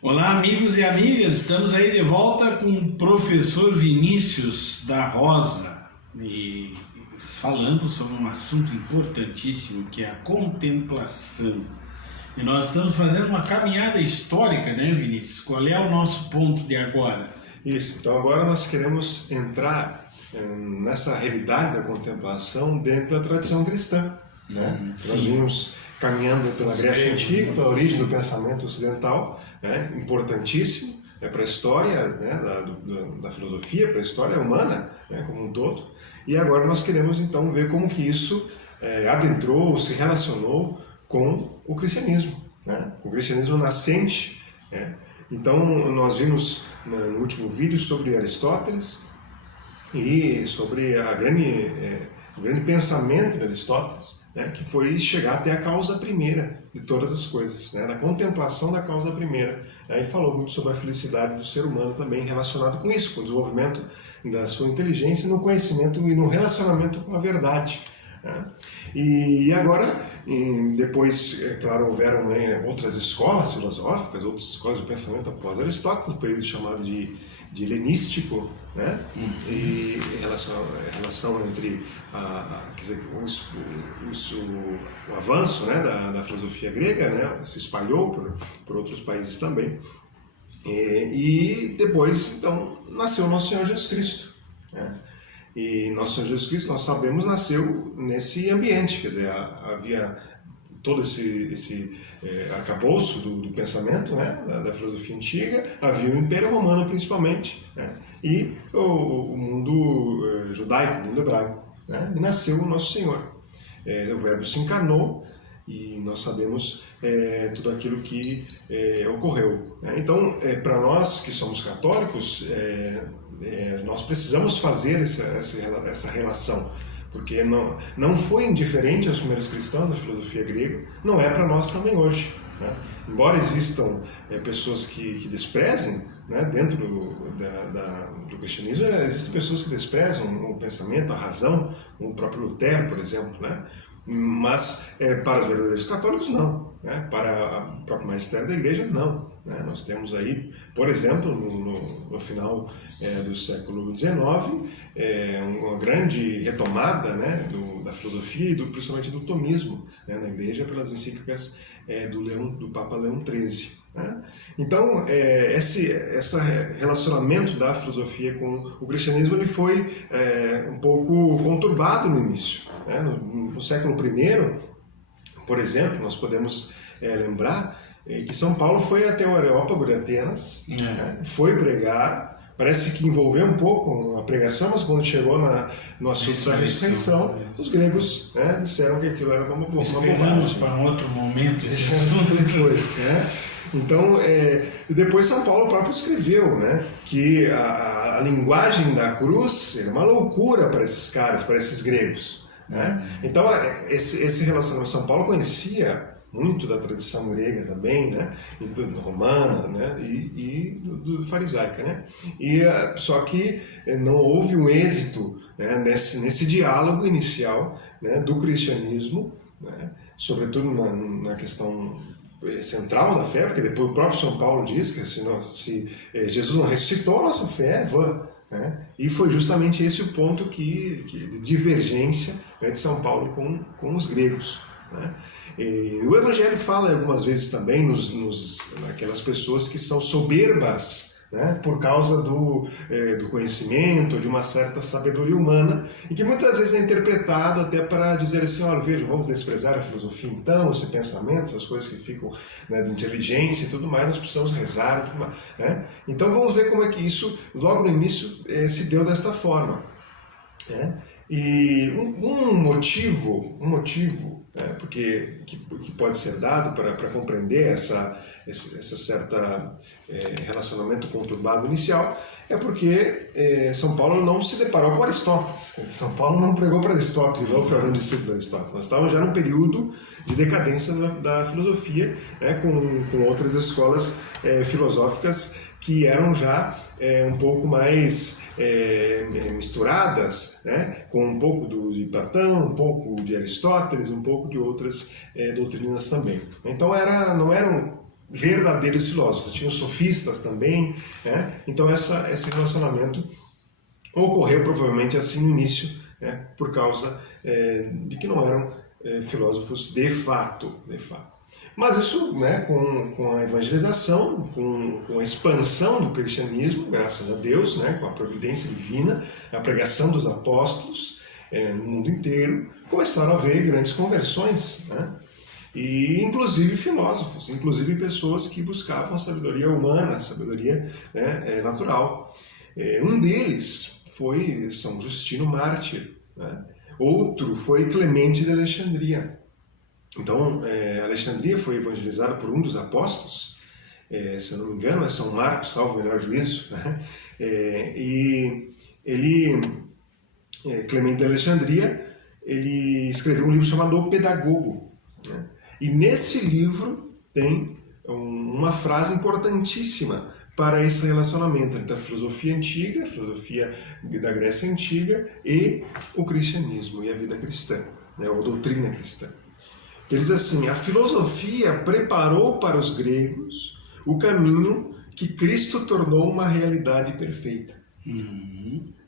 Olá, amigos e amigas, estamos aí de volta com o professor Vinícius da Rosa e falando sobre um assunto importantíssimo que é a contemplação. E nós estamos fazendo uma caminhada histórica, né, Vinícius? Qual é o nosso ponto de agora? Isso, então agora nós queremos entrar nessa realidade da contemplação dentro da tradição cristã, né? Nós vimos caminhando pela Grécia Antiga, pela origem do pensamento ocidental, né? Importantíssimo, para a história, né, da filosofia, para a história humana, né, como um todo. E agora nós queremos então ver como que isso adentrou, se relacionou com o cristianismo, né? O cristianismo nascente, né? Então nós vimos no último vídeo sobre Aristóteles e sobre o grande pensamento de Aristóteles, né, que foi chegar até a causa primeira de todas as coisas, né, na contemplação da causa primeira. Aí falou muito sobre a felicidade do ser humano também relacionado com isso, com o desenvolvimento da sua inteligência, no conhecimento e no relacionamento com a verdade, né? E agora, depois, é claro, houveram outras escolas filosóficas, outras escolas de pensamento após Aristóteles, um período chamado de helenístico, né? E relação entre o avanço, né, da filosofia grega, né, se espalhou por outros países também. E depois, então, nasceu o nosso Senhor Jesus Cristo, né? E nosso Senhor Jesus Cristo, nós sabemos, nasceu nesse ambiente, quer dizer, havia todo esse arcabouço do pensamento, né, da filosofia antiga, havia o Império Romano principalmente, né, e o mundo judaico, o mundo hebraico, né, e nasceu o nosso Senhor. O Verbo se encarnou e nós sabemos tudo aquilo que ocorreu, né? Então, para nós que somos católicos, nós precisamos fazer essa relação, porque não foi indiferente aos primeiros cristãos da filosofia grega, não é para nós também hoje, né? Embora existam pessoas que desprezem, né, dentro do cristianismo, existem pessoas que desprezam o pensamento, a razão, o próprio Lutero, por exemplo, né? Mas para os verdadeiros católicos, não, né? Para o próprio magistério da igreja, não, né? Nós temos aí, por exemplo, no final do século XIX, uma grande retomada, né, da filosofia e principalmente do tomismo, né, na igreja pelas encíclicas do Papa Leão XIII. Né? Então, esse relacionamento da filosofia com o cristianismo ele foi um pouco conturbado no início, né? No século I, por exemplo, nós podemos lembrar que São Paulo foi até o Areópago de Atenas, né? Foi pregar. Parece que envolveu um pouco a pregação, mas quando chegou no assunto da ressurreição, os gregos, né, disseram que aquilo era uma bobagem. Para um outro momento esse assunto depois, né? Então, depois São Paulo próprio escreveu, né, que a linguagem da cruz era uma loucura para esses caras, para esses gregos, né? Então, esse relacionamento, São Paulo conhecia muito da tradição grega também, né, e romana, né, e do farisaica, né, só que não houve um êxito, né, nesse diálogo inicial, né, do cristianismo, né, sobretudo na questão central da fé, porque depois o próprio São Paulo diz que se Jesus não ressuscitou, a nossa fé é vã, né? E foi justamente esse o ponto de divergência, né, de São Paulo com os gregos, né? E o Evangelho fala algumas vezes também naquelas pessoas que são soberbas, né, por causa do conhecimento, de uma certa sabedoria humana, e que muitas vezes é interpretado até para dizer assim, olha, veja, vamos desprezar a filosofia então, esse pensamento, essas coisas que ficam, né, de inteligência e tudo mais, nós precisamos rezar e tudo mais, né? Então vamos ver como é que isso, logo no início, se deu desta forma, né? E um motivo, porque que pode ser dado para compreender essa certa relacionamento conturbado inicial, é porque São Paulo não se deparou com Aristóteles. São Paulo não pregou para Aristóteles, ou para um discípulo de Aristóteles. Nós estávamos já num período de decadência da filosofia, né, com outras escolas filosóficas que eram já um pouco mais misturadas, né, com um pouco de Platão, um pouco de Aristóteles, um pouco de outras doutrinas também. Então não eram verdadeiros filósofos. Tinha os sofistas também, né? Então esse relacionamento ocorreu provavelmente assim no início, né? Por causa de que não eram filósofos de fato. Mas isso, né, com a evangelização, com a expansão do cristianismo, graças a Deus, né, com a providência divina, a pregação dos apóstolos no mundo inteiro, começaram a haver grandes conversões, né? E inclusive filósofos, inclusive pessoas que buscavam a sabedoria humana, a sabedoria, né, natural. Um deles foi São Justino Mártir, né? Outro foi Clemente de Alexandria. Então, Alexandria foi evangelizada por um dos apóstolos, se eu não me engano, é São Marcos, salvo o melhor juízo, né? E ele, Clemente de Alexandria, ele escreveu um livro chamado O Pedagogo, né? E nesse livro tem uma frase importantíssima para esse relacionamento entre a filosofia antiga, a filosofia da Grécia Antiga e o cristianismo e a vida cristã, né, ou a doutrina cristã. Ele diz assim: a filosofia preparou para os gregos o caminho que Cristo tornou uma realidade perfeita.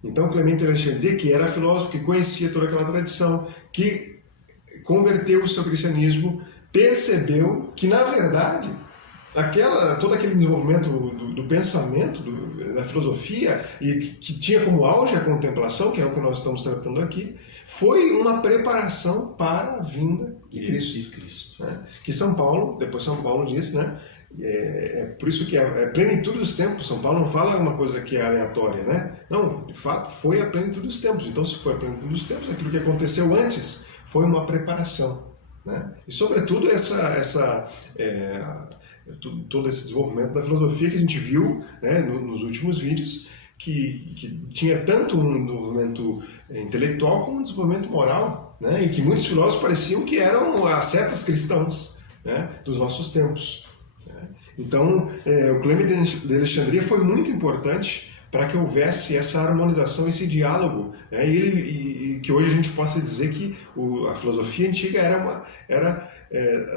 Então Clemente de Alexandria, que era filósofo, que conhecia toda aquela tradição, que converteu o seu cristianismo, percebeu que, na verdade, todo aquele desenvolvimento do pensamento, da filosofia, e que tinha como auge a contemplação, que é o que nós estamos tratando aqui, foi uma preparação para a vinda de Cristo. Né? Que São Paulo, depois São Paulo disse, né? Por isso que é plenitude dos tempos. São Paulo não fala uma coisa que é aleatória, né? Não, de fato, foi a plenitude dos tempos. Então, se foi a plenitude dos tempos, aquilo que aconteceu antes foi uma preparação, né? E, sobretudo, todo esse desenvolvimento da filosofia que a gente viu, né, nos últimos vídeos, que tinha tanto um desenvolvimento intelectual como um desenvolvimento moral, né, e que muitos filósofos pareciam que eram ascetas cristãos, né, dos nossos tempos. Né. Então, o Clemente de Alexandria foi muito importante para que houvesse essa harmonização, esse diálogo, né, e que hoje a gente possa dizer que a filosofia antiga era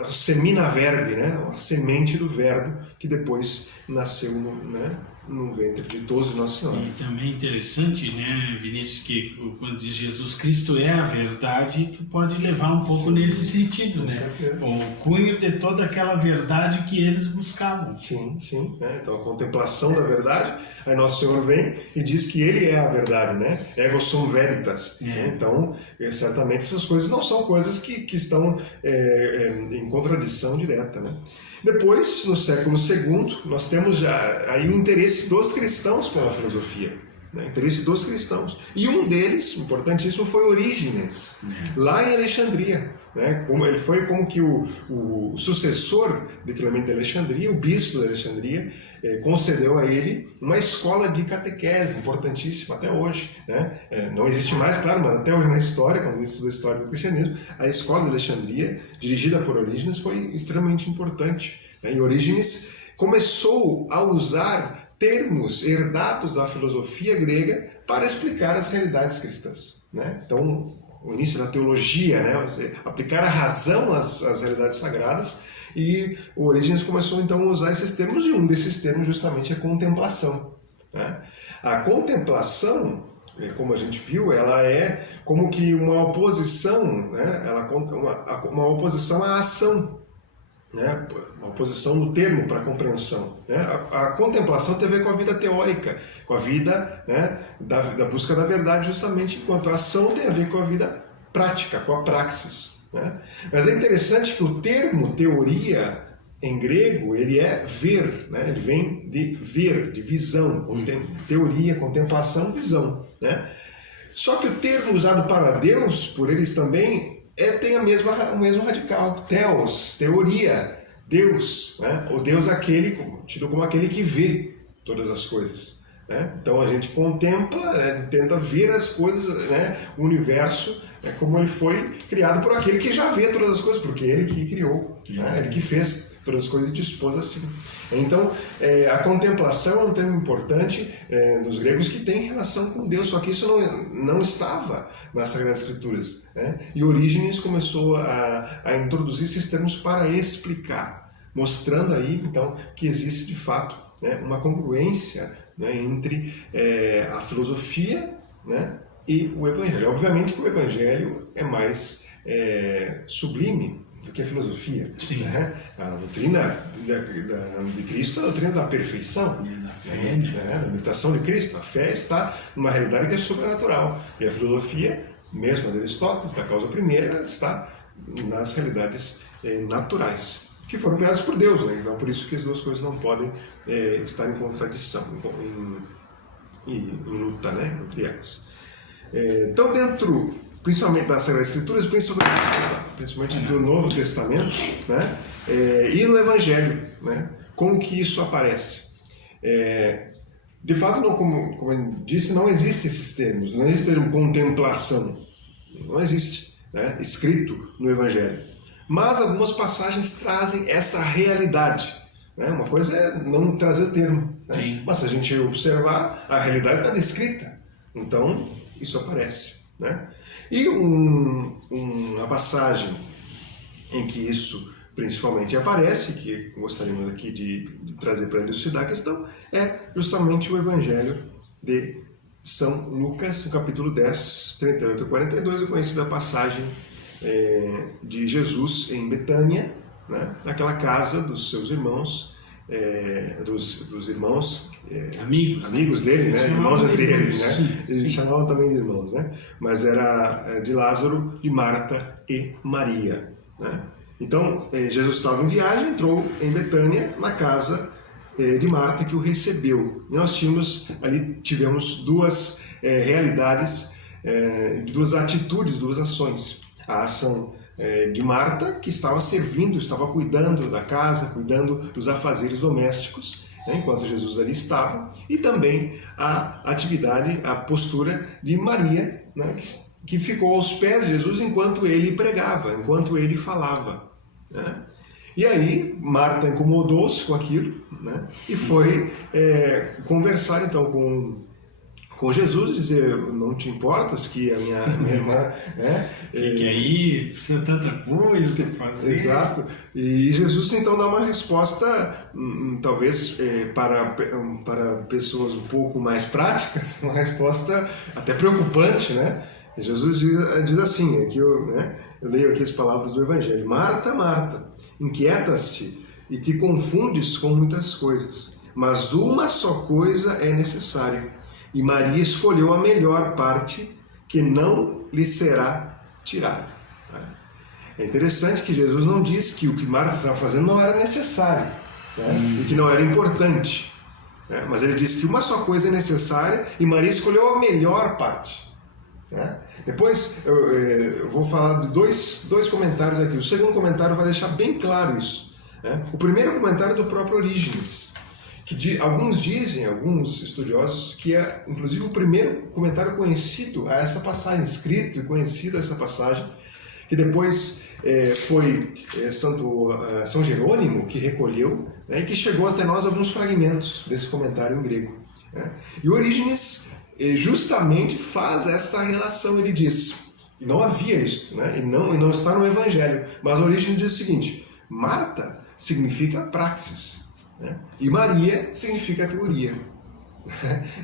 a semina verbi, né, a semente do verbo que depois nasceu no ventre de todos Nossa Senhora. E também é interessante, né, Vinícius, que quando diz Jesus Cristo é a verdade, tu pode levar um pouco nesse sentido, né? O cunho de toda aquela verdade que eles buscavam. Sim. Então a contemplação da verdade, aí Nosso Senhor vem e diz que Ele é a verdade, né? Ego sum veritas. Então, certamente essas coisas não são coisas que estão em contradição direta, né? Depois, no século II, nós temos já aí o interesse dos cristãos pela filosofia, né? Interesse dos cristãos. E um deles, importantíssimo, foi Orígenes, lá em Alexandria, né? Ele foi como que o sucessor de Clemente de Alexandria, o bispo de Alexandria, concedeu a ele uma escola de catequese importantíssima até hoje, né? Não existe mais, claro, mas até hoje na história, quando a gente estuda a história do cristianismo, a escola de Alexandria, dirigida por Orígenes, foi extremamente importante, né? E Orígenes começou a usar termos herdados da filosofia grega para explicar as realidades cristãs, né? Então, o início da teologia, né? Aplicar a razão às realidades sagradas. E o Orígenes começou então a usar esses termos, e um desses termos justamente é contemplação, né? A contemplação, como a gente viu, ela é como que uma oposição, né? Uma oposição à ação, né? Uma oposição no termo para a compreensão, né? A contemplação tem a ver com a vida teórica, com a vida, né, da busca da verdade, justamente, enquanto a ação tem a ver com a vida prática, com a praxis, né? Mas é interessante que o termo teoria em grego, ele é ver, né? Ele vem de ver, de visão, teoria, contemplação, visão, né? Só que o termo usado para Deus, por eles também, tem o mesmo radical, theos, teoria, Deus, né? O Deus é aquele, tido como aquele que vê todas as coisas, né? Então a gente contempla, tenta ver as coisas, né? O universo, como ele foi criado por aquele que já vê todas as coisas, porque ele que criou, né? Ele que fez todas as coisas e dispôs assim. Então, a contemplação é um termo importante nos gregos que tem relação com Deus, só que isso não estava nas Sagradas Escrituras, né? E Orígenes começou a introduzir esses termos para explicar, mostrando aí, então, que existe de fato, né, uma congruência, né, entre a filosofia, né, e o Evangelho. Obviamente que o Evangelho é mais sublime do que a filosofia. Né? A doutrina de Cristo é a doutrina da perfeição, da fé, né? Da imitação de Cristo. A fé está numa realidade que é sobrenatural. E a filosofia, mesmo a de Aristóteles, da causa primeira, ela está nas realidades naturais, que foram criadas por Deus. Né? Então, por isso que as duas coisas não podem estar em contradição, em luta, né, entre elas. Então, dentro, principalmente das Sagradas Escrituras, principalmente do Novo Testamento, né, e no Evangelho, né, como que isso aparece? De fato, não, como eu disse, não existem esses termos, não existe o termo contemplação, não existe, né, escrito no Evangelho. Mas algumas passagens trazem essa realidade. Né? Uma coisa é não trazer o termo, né? Mas se a gente observar, a realidade está descrita. Então, isso aparece. Né? E uma passagem em que isso principalmente aparece, que gostaríamos aqui de trazer para elucidar a questão, é justamente o Evangelho de São Lucas, no capítulo 10, 38 e 42, a conhecida passagem de Jesus em Betânia, né, naquela casa dos seus irmãos, dos irmãos amigos dele, né, irmãos entre eles, né, eles chamavam também de irmãos, né, mas era de Lázaro, de Marta e Maria. Né. Então, Jesus estava em viagem, entrou em Betânia, na casa de Marta, que o recebeu. E nós tivemos duas realidades, duas atitudes, duas ações. A ação de Marta, que estava servindo, estava cuidando da casa, cuidando dos afazeres domésticos, né, enquanto Jesus ali estava, e também a atividade, a postura de Maria, né, que ficou aos pés de Jesus enquanto ele pregava, enquanto ele falava. Né? E aí Marta incomodou-se com aquilo, né, e foi conversar então com Jesus, dizer: não te importas que a minha irmã, né, que aí precisa tanta coisa para fazer. Exato. E Jesus então dá uma resposta, talvez para pessoas um pouco mais práticas, uma resposta até preocupante, né? Jesus diz assim, aqui eu leio aqui as palavras do Evangelho: Marta, Marta, inquietas-te e te confundes com muitas coisas, mas uma só coisa é necessária. E Maria escolheu a melhor parte, que não lhe será tirada. É interessante que Jesus não diz que o que Marta estava fazendo não era necessário, né? E que não era importante. Né? Mas ele diz que uma só coisa é necessária e Maria escolheu a melhor parte. Né? Depois eu vou falar de dois comentários aqui. O segundo comentário vai deixar bem claro isso. Né? O primeiro comentário é do próprio Orígenes, que alguns estudiosos, que é inclusive o primeiro comentário conhecido a essa passagem, escrito e conhecido a essa passagem, que depois foi São Jerônimo que recolheu, né, e que chegou até nós alguns fragmentos desse comentário em grego. Né? E Orígenes justamente faz essa relação. Ele diz, e não havia isso, né, e não está no Evangelho, mas Orígenes diz o seguinte: Marta significa praxis, né? E Maria significa teoria.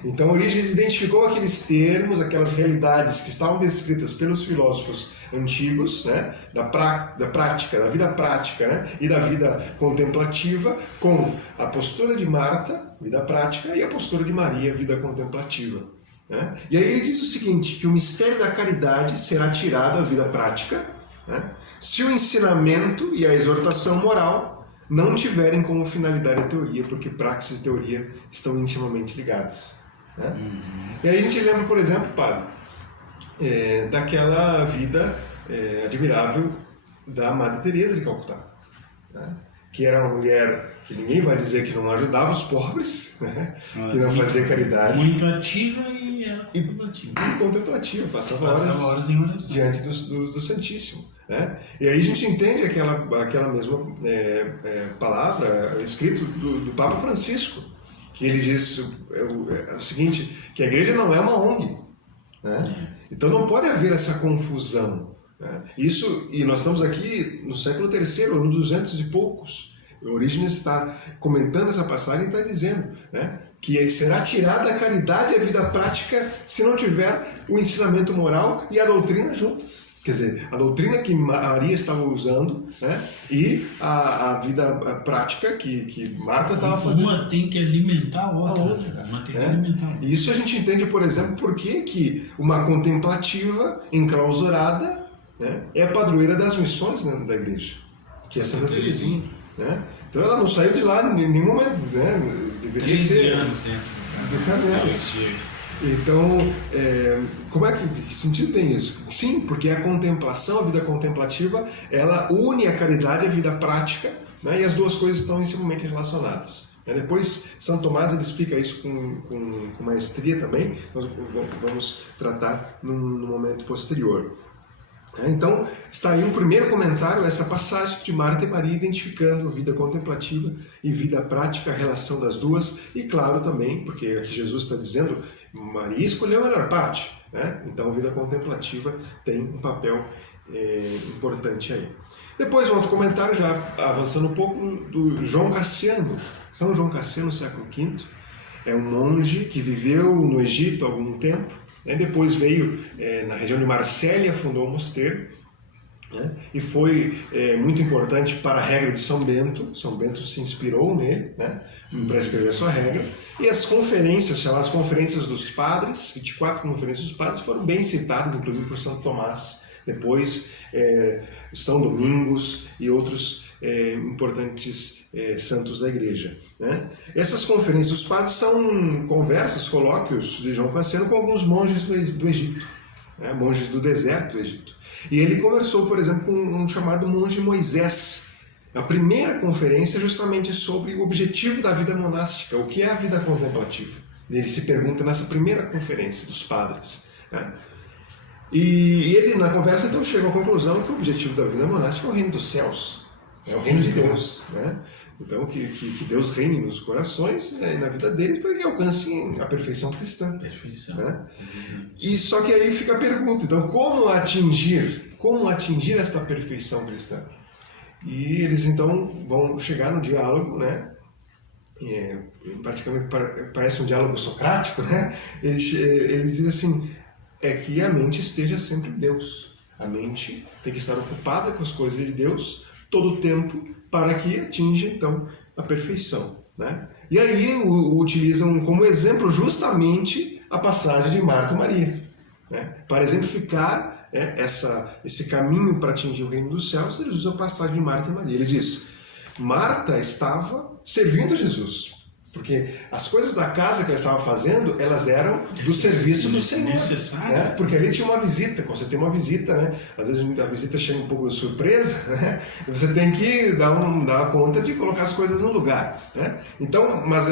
Então Orígenes identificou aqueles termos, aquelas realidades que estavam descritas pelos filósofos antigos, né? da prática, da vida prática, né? E da vida contemplativa, com a postura de Marta, vida prática, e a postura de Maria, vida contemplativa. Né? E aí ele diz o seguinte, que o mistério da caridade será tirado à vida prática, né, se o ensinamento e a exortação moral não tiverem como finalidade a teoria, porque praxis e teoria estão intimamente ligadas. Né? E aí a gente lembra, por exemplo, padre, daquela vida admirável da Madre Teresa de Calcutá, né? Que era uma mulher que ninguém vai dizer que não ajudava os pobres, né? Que não fazia caridade. Muito ativa e contemplativa, passava horas em oração diante do Santíssimo. Né? E aí a gente entende aquela mesma palavra, escrito do Papa Francisco, que ele diz o seguinte, que a igreja não é uma ONG. Né? Então não pode haver essa confusão. Né? E nós estamos aqui no século III, no 200 e poucos. Orígenes está comentando essa passagem e está dizendo, né, que será tirada a caridade e a vida prática se não tiver o ensinamento moral e a doutrina juntas. Quer dizer, a doutrina que Maria estava usando, né, e a vida prática que Marta estava fazendo. Uma tem que alimentar a outra. Né? Uma tem que alimentar a outra. Isso a gente entende, por exemplo, por que uma contemplativa enclausurada, né, é a padroeira das missões dentro da igreja, que é Santa Teresinha. Né? Então ela não saiu de lá em nenhum momento, né? Deveria 13 ser anos dentro do Carmelo. Então, que sentido tem isso? Sim, porque a contemplação, a vida contemplativa, ela une a caridade e a vida prática, né? E as duas coisas estão intimamente relacionadas. Depois, São Tomás ele explica isso com maestria também, nós vamos tratar num momento posterior. Então, está aí um primeiro comentário, essa passagem de Marta e Maria identificando vida contemplativa e vida prática, a relação das duas, e claro também, porque aqui Jesus está dizendo, Maria escolheu a melhor parte, né? Então a vida contemplativa tem um papel importante aí. Depois um outro comentário, já avançando um pouco, do João Cassiano. São João Cassiano, século V, é um monge que viveu no Egito há algum tempo, né? Depois veio na região de Marsella, fundou um mosteiro, né? E foi muito importante para a regra de São Bento. São Bento se inspirou nele, né, para escrever a sua regra. E as conferências, chamadas Conferências dos Padres, 24 Conferências dos Padres, foram bem citadas, inclusive por Santo Tomás. Depois, São Domingos e outros importantes santos da Igreja. Né? Essas Conferências dos Padres são conversas, colóquios de João Cassiano com alguns monges do Egito, né? Monges do deserto do Egito. E ele conversou, por exemplo, com um chamado monge Moisés. A primeira conferência é justamente sobre o objetivo da vida monástica, o que é a vida contemplativa. Ele se pergunta nessa primeira conferência dos padres. Né? E ele, na conversa, então, chega à conclusão que o objetivo da vida monástica é o reino dos céus, é o reino de Deus. Né? Então, que Deus reine nos corações, né, e na vida deles, para que alcancem a perfeição cristã. Perfeição. Né? E só que aí fica a pergunta, então, como atingir esta perfeição cristã? E eles então vão chegar no diálogo, né? Praticamente parece um diálogo socrático, né? Eles dizem assim, que a mente esteja sempre em Deus. A mente tem que estar ocupada com as coisas de Deus todo o tempo para que atinja então a perfeição, né? E aí utilizam como exemplo justamente a passagem de Marta e Maria, né? Para exemplificar esse caminho para atingir o reino dos céus, eles usam a passagem de Marta e Maria. Ele diz, Marta estava servindo a Jesus, porque as coisas da casa que ela estava fazendo, elas eram do serviço do Senhor. Né? Porque ali tinha uma visita, quando você tem uma visita, né? Às vezes a visita chega um pouco de surpresa, né? E você tem que dar conta de colocar as coisas no lugar. Né? Então, mas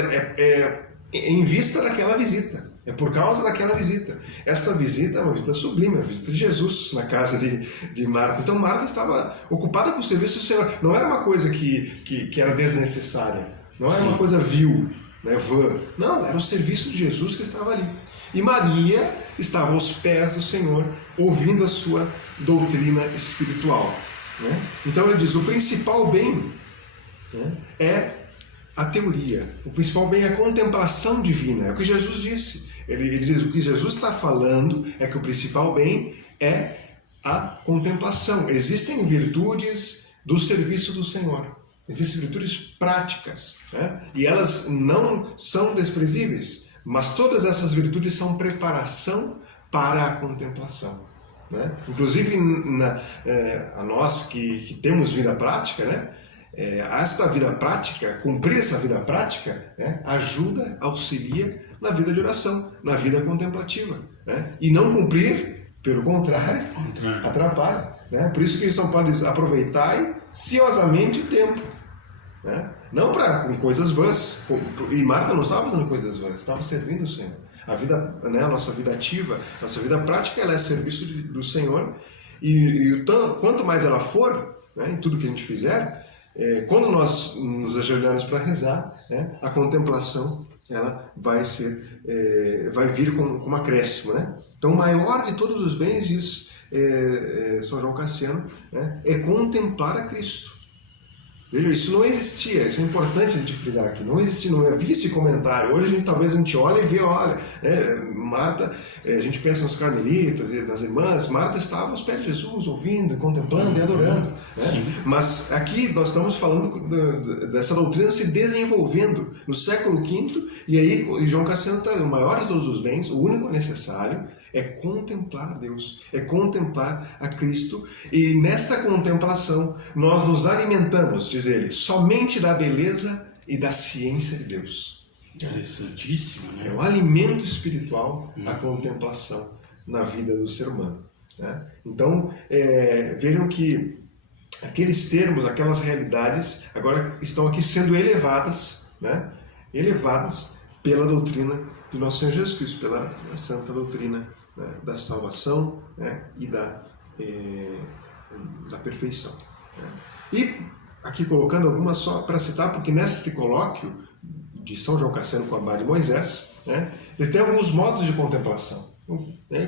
em vista daquela visita. É por causa daquela visita. Esta visita é uma visita sublime, a visita de Jesus na casa de Marta. Então Marta estava ocupada com o serviço do Senhor. Não era uma coisa que era desnecessária. Não era uma coisa vil, né, vã. Não, era o serviço de Jesus que estava ali. E Maria estava aos pés do Senhor, ouvindo a sua doutrina espiritual. Né? Então ele diz, o principal bem, né, é a teoria. O principal bem é a contemplação divina. É o que Jesus disse. Ele diz, o que Jesus está falando é que o principal bem é a contemplação. Existem virtudes do serviço do Senhor. Existem virtudes práticas, né? E elas não são desprezíveis, mas todas essas virtudes são preparação para a contemplação. Né? Inclusive, a nós que temos vida prática, né? Esta vida prática, cumprir essa vida prática, né? Ajuda, auxilia na vida de oração, na vida contemplativa. Né? E não cumprir, pelo contrário, atrapalha. Né? Por isso que São Paulo diz, aproveitai ciosamente o tempo. Né? Não com coisas vãs. E Marta não estava fazendo coisas vãs, estava servindo o Senhor. A vida, né, a nossa vida ativa, nossa vida prática, ela é serviço do Senhor. E quanto mais ela for, né, em tudo que a gente fizer, quando nós nos ajoelhamos para rezar, né, a contemplação ela vai vir com um acréscimo. Né? Então, o maior de todos os bens, diz São João Cassiano, né, é contemplar a Cristo. Veja, isso não existia, isso é importante a gente frisar aqui, não existia, não havia esse comentário. Hoje talvez a gente olha e vê, olha, Marta, a gente pensa nos carmelitas e nas irmãs, Marta estava aos pés de Jesus, ouvindo, contemplando e adorando. Né? Mas aqui nós estamos falando dessa doutrina se desenvolvendo no século V, e aí João Cassiano está, o maior de todos os bens, o único necessário, é contemplar a Deus, é contemplar a Cristo, e nesta contemplação nós nos alimentamos, diz ele, somente da beleza e da ciência de Deus. Interessantíssimo, né? É um alimento espiritual a contemplação na vida do ser humano. Né? Então, vejam que aqueles termos, aquelas realidades, agora estão aqui sendo elevadas, né? Elevadas pela doutrina de nosso Senhor Jesus Cristo, pela santa doutrina, né, da salvação, né, e da perfeição. Né. E aqui colocando algumas só para citar, porque nesse colóquio de São João Cassiano com o Abade Moisés, né, ele tem alguns modos de contemplação.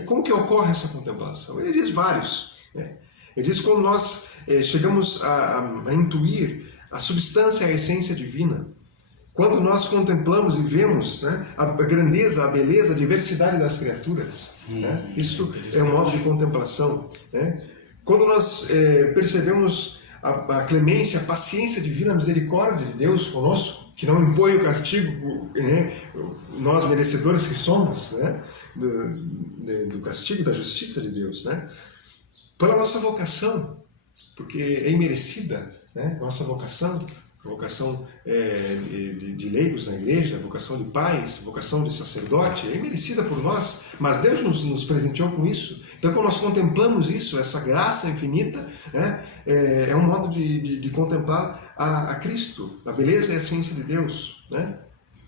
Como que ocorre essa contemplação? Ele diz vários. Né. Ele diz quando nós chegamos a intuir a substância, a essência divina, quando nós contemplamos e vemos, né, a grandeza, a beleza, a diversidade das criaturas, né, isso é um modo de contemplação. Né? Quando nós percebemos a clemência, a paciência divina, a misericórdia de Deus conosco, que não impõe o castigo, né, nós merecedores que somos, né, do castigo, da justiça de Deus, né? Pela nossa vocação, porque é imerecida, né, nossa vocação, vocação de leigos na igreja, vocação de pais, vocação de sacerdote, é merecida por nós, mas Deus nos presenteou com isso. Então, quando nós contemplamos isso, essa graça infinita, né, é um modo de contemplar a Cristo, a beleza e a ciência de Deus. Né?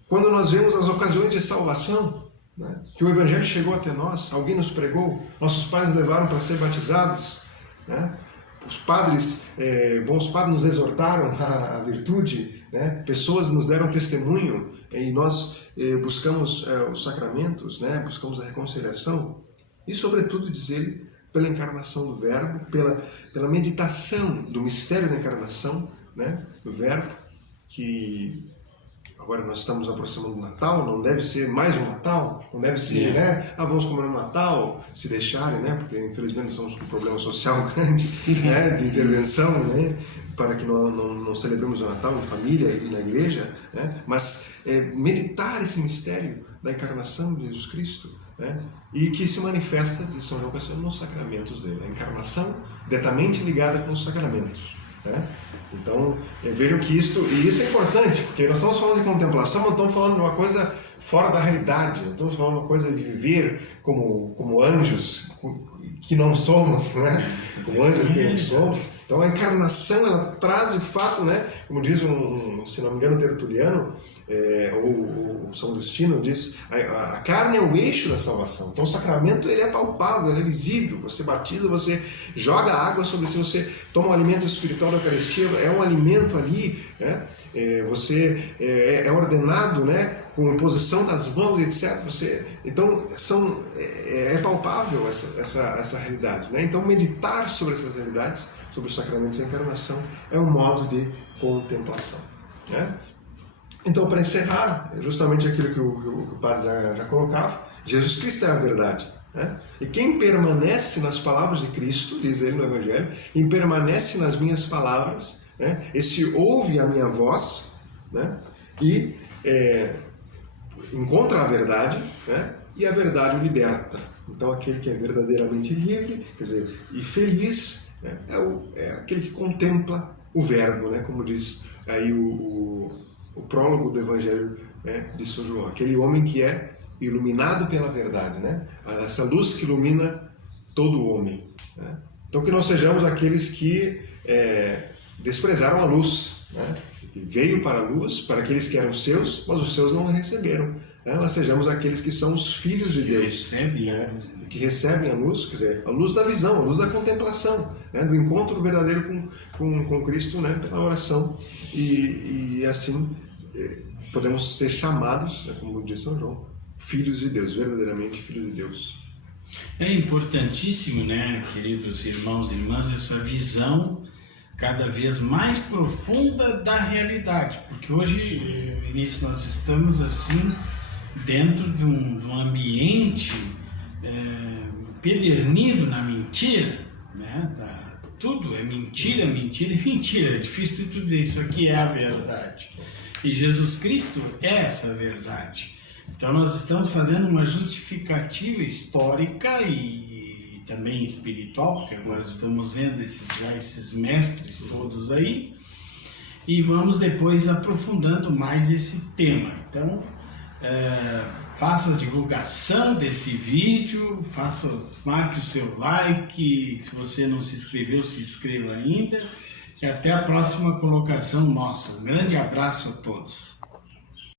Quando nós vemos as ocasiões de salvação, né, que o Evangelho chegou até nós, alguém nos pregou, nossos pais nos levaram para ser batizados, né? Os padres, bons padres nos exortaram à virtude, né? Pessoas nos deram testemunho e nós buscamos os sacramentos, né? Buscamos a reconciliação e, sobretudo, diz ele, pela encarnação do Verbo, pela meditação do mistério da encarnação, né? Do Verbo, que agora nós estamos aproximando do Natal, não deve ser mais um Natal, não deve ser, né? Vamos comer no Natal, se deixarem, né? Porque infelizmente nós estamos com um problema social grande, né? De intervenção, né? Para que não celebremos o Natal em família e na igreja, né? Mas meditar esse mistério da encarnação de Jesus Cristo, né? E que se manifesta de São João Cassiano nos sacramentos dele, a encarnação diretamente ligada com os sacramentos. Né? Então, vejam que isso é importante, porque nós estamos falando de contemplação, não estamos falando de uma coisa fora da realidade, não estamos falando de uma coisa de viver como anjos que não somos, né? Como anjos que não somos. Então, a encarnação, ela traz de fato, né? Como diz se não me engano, Tertuliano, ou São Justino, diz a carne é o eixo da salvação. Então o sacramento, ele é palpável, ele é visível. Você batiza, você joga água sobre si, você toma um alimento espiritual da Eucaristia, é um alimento ali, né? Você é ordenado, né? Com imposição das mãos, etc. Então é palpável essa realidade, né? Então meditar sobre essas realidades, sobre os sacramentos da encarnação, é um modo de contemplação, né? Então, para encerrar, justamente aquilo que o padre já colocava, Jesus Cristo é a verdade. Né? E quem permanece nas palavras de Cristo, diz ele no Evangelho, e permanece nas minhas palavras, né? Esse ouve a minha voz, né? E encontra a verdade, né? E a verdade o liberta. Então, aquele que é verdadeiramente livre, quer dizer, e feliz, né? É aquele que contempla o Verbo, né? Como diz aí o prólogo do Evangelho, né, de São João, aquele homem que é iluminado pela verdade, né? Essa luz que ilumina todo o homem. Né? Então, que nós sejamos aqueles que desprezaram a luz, né? Veio para a luz, para aqueles que eram seus, mas os seus não receberam. Né? Nós sejamos aqueles que são os filhos de Deus, que recebem a luz, quer dizer, a luz da visão, a luz da contemplação, né? Do encontro verdadeiro com Cristo, né? Pela oração, e assim podemos ser chamados, né? Como diz São João, filhos de Deus, verdadeiramente filhos de Deus. É importantíssimo, né, queridos irmãos e irmãs, essa visão cada vez mais profunda da realidade, porque hoje, Vinícius, nós estamos assim dentro de um ambiente pedernido na mentira, né? Tudo é mentira, mentira e mentira. É difícil de tu dizer isso aqui é a verdade. E Jesus Cristo é essa verdade. Então nós estamos fazendo uma justificativa histórica e também espiritual, porque agora estamos vendo esses mestres todos aí, e vamos depois aprofundando mais esse tema. Então, faça a divulgação desse vídeo, marque o seu like, se você não se inscreveu, se inscreva ainda, e até a próxima colocação nossa. Um grande abraço a todos.